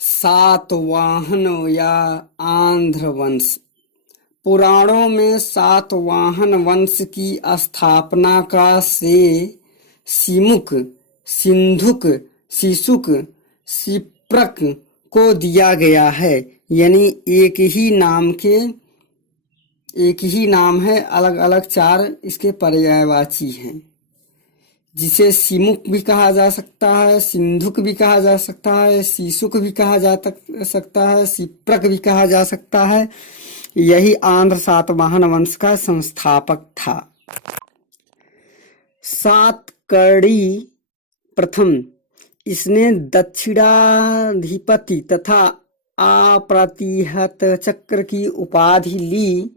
सातवाहन या आंध्र वंश। पुराणों में सातवाहन वंश की स्थापना का श्रेय सिमुक, सिंधुक, शिशुक, शिप्रक को दिया गया है। यानी एक ही नाम है, अलग अलग चार इसके पर्यायवाची हैं, जिसे सिमुक भी कहा जा सकता है, सिंधुक भी कहा जा सकता है, शिशुक भी कहा जा सकता है, शिप्रक भी कहा जा सकता है। यही आंध्र सातवाहन वंश का संस्थापक था। सातकर्णी प्रथम, इसने दक्षिणाधिपति तथा अप्रतिहत चक्र की उपाधि ली।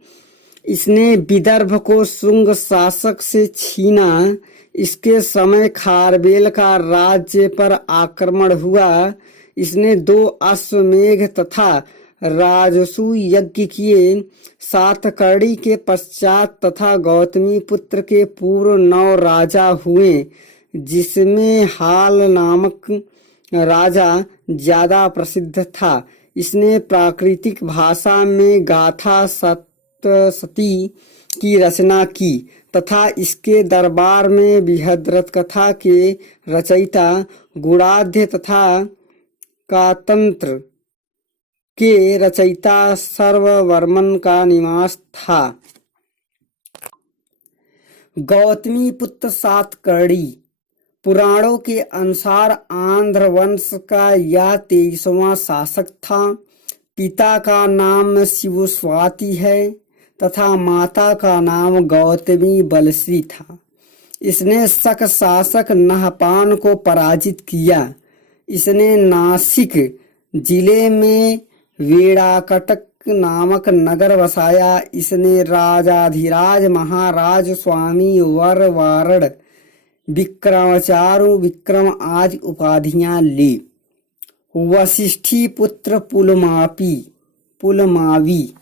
इसने विदर्भ को शुंग शासक से छीना। इसके समय खारवेल का राज्य पर आक्रमण हुआ। इसने 2 अश्वमेध तथा राजसू यज्ञ किए। सातकर्णी के पश्चात तथा गौतमी पुत्र के पूर्व 9 राजा हुए, जिसमें हाल नामक राजा ज्यादा प्रसिद्ध था। इसने प्राकृतिक भाषा में गाथा सप्तशती की रचना की तथा इसके दरबार में बृहद्रथ कथा के रचयिता गुणाढ्य तथा कातंत्र के रचयिता सर्ववर्मन का निवास था। गौतमी पुत्र सातकर्णी पुराणों के अनुसार आंध्र वंश का यह 23वां शासक था। पिता का नाम शिवस्वाति है तथा माता का नाम गौतमी बलश्री था। इसने शक शासक नहपान को पराजित किया। इसने नासिक जिले में वेड़ाकटक नामक नगर बसाया। इसने राजाधिराज महाराज स्वामी वरवारण विक्रमाचार्य विक्रम आदि उपाधियां ली। वशिष्ठी पुत्र पुलमावी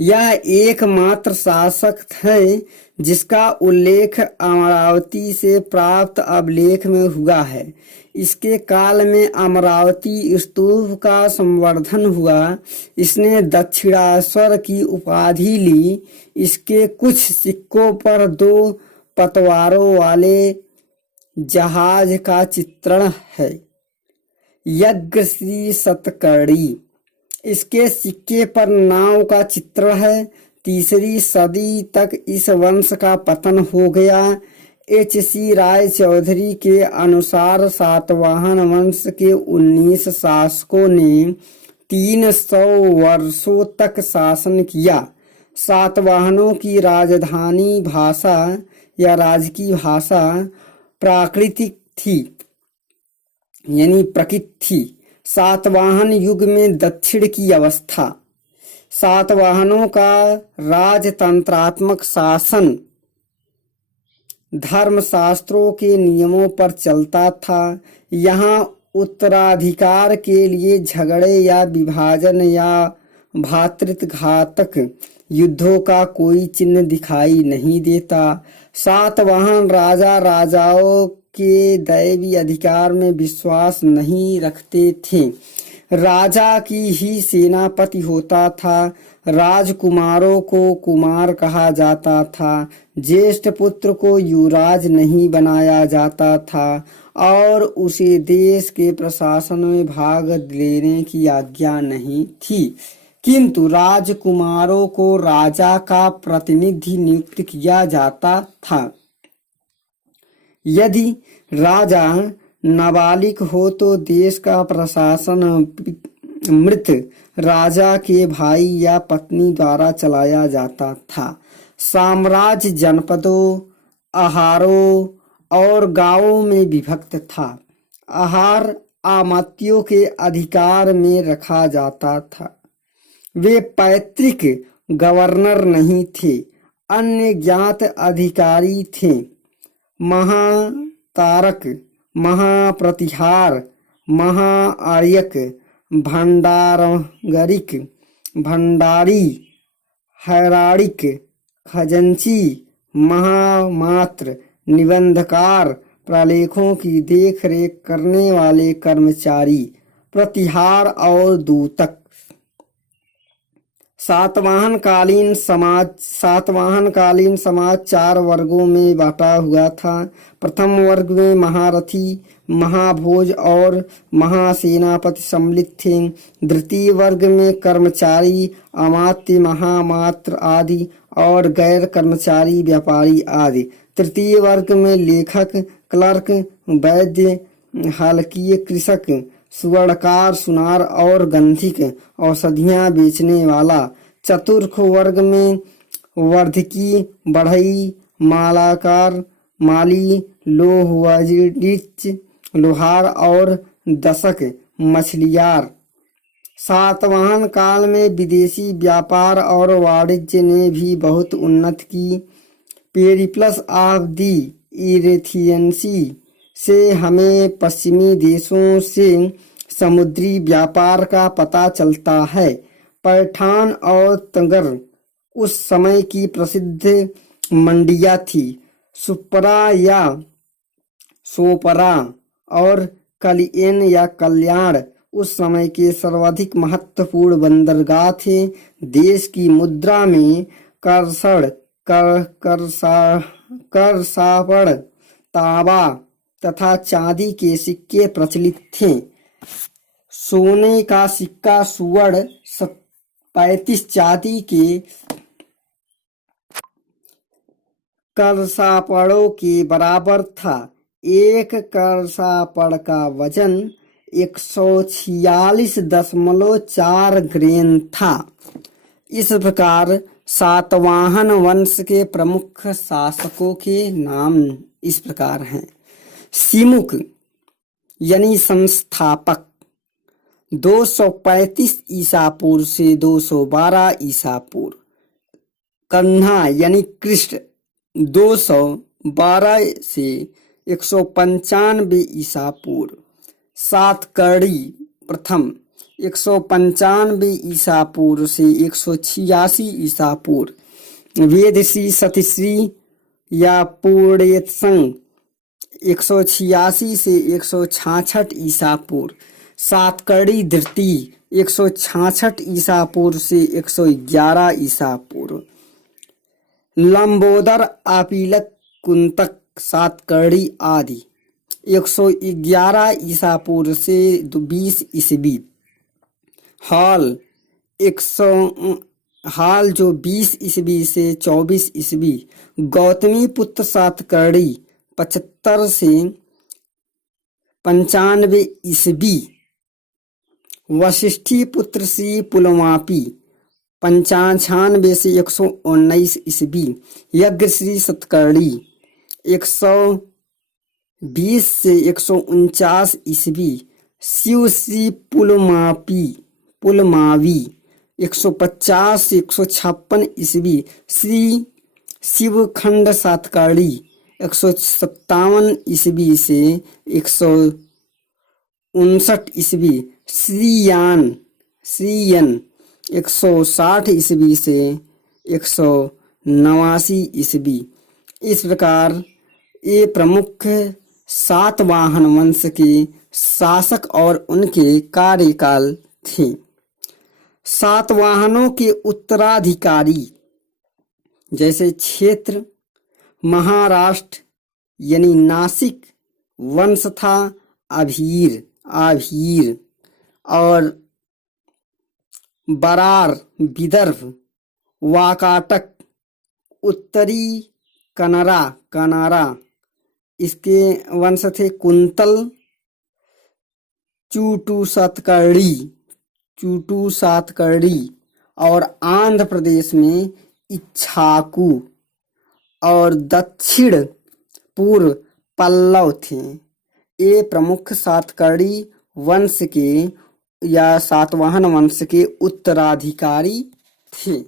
यह एकमात्र शासक है जिसका उल्लेख अमरावती से प्राप्त अभिलेख में हुआ है। इसके काल में अमरावती स्तूप का संवर्धन हुआ। इसने दक्षिणाश्वर की उपाधि ली। इसके कुछ सिक्कों पर 2 पतवारों वाले जहाज का चित्रण है। यज्ञ श्री सतकर्णी, इसके सिक्के पर नाव का चित्र है। 3री सदी तक इस वंश का पतन हो गया। H.C. राय चौधरी के अनुसार सातवाहन वंश के 19 शासकों ने 300 वर्षों तक शासन किया। सातवाहनों की राजधानी भाषा या राजकीय भाषा प्राकृतिक थी, यानी प्रकृत थी। सातवाहन युग में दक्षिण की अवस्था। सातवाहनों का राजतंत्रात्मक शासन धर्मशास्त्रों के नियमों पर चलता था। यहाँ उत्तराधिकार के लिए झगड़े या विभाजन या भातृघातक युद्धों का कोई चिन्ह दिखाई नहीं देता। सातवाहन राजाओं के दैवी अधिकार में विश्वास नहीं रखते थे। राजा की ही सेनापति होता था। राजकुमारों को कुमार कहा जाता था। ज्येष्ठ पुत्र को युवराज नहीं बनाया जाता था और उसे देश के प्रशासन में भाग लेने की आज्ञा नहीं थी। किंतु राजकुमारों को राजा का प्रतिनिधि नियुक्त किया जाता था। यदि राजा नाबालिग हो तो देश का प्रशासन मृत राजा के भाई या पत्नी द्वारा चलाया जाता था। साम्राज्य जनपदों, आहारों और गांवों में विभक्त था। आहार आमात्यों के अधिकार में रखा जाता था। वे पैतृक गवर्नर नहीं थे, अन्य ज्ञात अधिकारी थे। महातारक, महाप्रतिहार, महाआर्यक, भंडारगरिक, भंडारी, हैराड़िक, खजंची, महामात्र, निबंधकार, प्रलेखों की देखरेख करने वाले कर्मचारी, प्रतिहार और दूतक। सातवाहनकालीन समाज 4 वर्गों में बांटा हुआ था। प्रथम वर्ग में महारथी, महाभोज और महासेनापति सम्मिलित थे। द्वितीय वर्ग में कर्मचारी, अमात्य, महामात्र आदि और गैर कर्मचारी व्यापारी आदि। तृतीय वर्ग में लेखक, क्लर्क, वैद्य, हल्कीय कृषक, सुवर्णकार, सुनार और गंधिक औषधियाँ बेचने वाला। चतुर्थ वर्ग में वर्धकी, बढ़ई, मालाकार, माली, लोहवजिच, लोहार और दशक, मछलियार। सातवाहन काल में विदेशी व्यापार और वाणिज्य ने भी बहुत उन्नति की। पेरिप्लस ऑफ दी इरेथियंसी से हमें पश्चिमी देशों से समुद्री व्यापार का पता चलता है। पैठान और तंगर उस समय की प्रसिद्ध मंडियाँ थी। सुपरा या सोपरा और कलियन या कल्याण उस समय के सर्वाधिक महत्वपूर्ण बंदरगाह थे। देश की मुद्रा में करसड़, करसापड़, तांबा तथा चांदी के सिक्के प्रचलित थे। सोने का सिक्का सुवर्ण 35 चांदी के करसापड़ों के बराबर था। एक करसापड़ का वजन 146.4 ग्रेन था। इस प्रकार सातवाहन वंश के प्रमुख शासकों के नाम इस प्रकार हैं। सिमुक यानी संस्थापक 235 ईसा पूर्व से 212 ईसा पूर्व। कन्हा यानी कृष्ण 212 से 195 ईसा पूर्व। सातकर्णी प्रथम 195 ईसा पूर्व से 186 ईसा पूर्व। वेदश्री सतश्री या पूर्णेत्संग 186 से 166 ईसा पूर्व। सातकर्णी द्वितीय 166 ईसा पूर्व से 111 ईसा पूर्व। लंबोदर, आपीलक, कुंतक, सातकर्णी आदि 111 ईसा पूर्व से 20 ईस्वी। हाल जो 20 ईस्वी से 24 ईस्वी। गौतमी पुत्र सातकर्णी 75 से 95 ईस्वी। वशिष्ठी पुत्र श्री पुलमापी 95 से 119 ईस्वी। यज्ञश्री सातकर्णी 120 से 149 ईस्वी। शिवश्री पुलमावी 150 से 156 ईस्वी। श्री शिवखंड सातकर्णी 157 ईस्वी से 159 ईस्वी। श्रीयन 160 ईस्वी से 189 ईस्वी। इस प्रकार ये प्रमुख सातवाहन वंश के शासक और उनके कार्यकाल थे। सातवाहनों के उत्तराधिकारी जैसे क्षेत्र महाराष्ट्र यानी नासिक वंश था। आभीर और बरार विदर्भ। वाकाटक उत्तरी कनारा इसके वंश थे। कुंतल चूटू सातकर्णी और आंध्र प्रदेश में इच्छाकू और दक्षिण पूर्व पल्लव थे। ये प्रमुख सातकर्णी वंश के या सातवाहन वंश के उत्तराधिकारी थे।